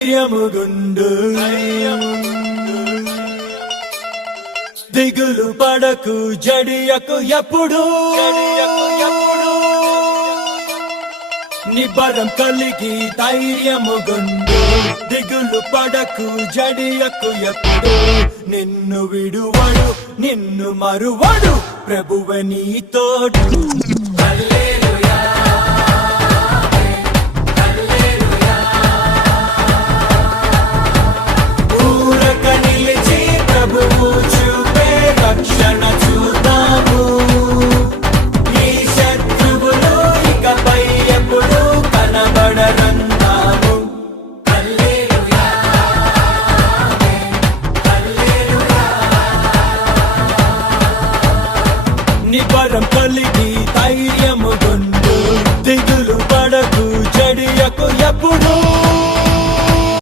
ధైర్యముగుండు దిగులు పడకు జడియకు ఎప్పుడు నిబరం కలిగి ధైర్యముగుండు దిగులు పడకు జడియకు ఎప్పుడు నిన్ను విడువడు నిన్ను మరువడు ప్రభువే నీ తోడు రక్షణ చూద్దాము ఈ శత్రువులు ఇకపై ఎప్పుడు కనబడరందాము హల్లెలూయా హల్లెలూయా నిబరం కలిగి ధైర్యం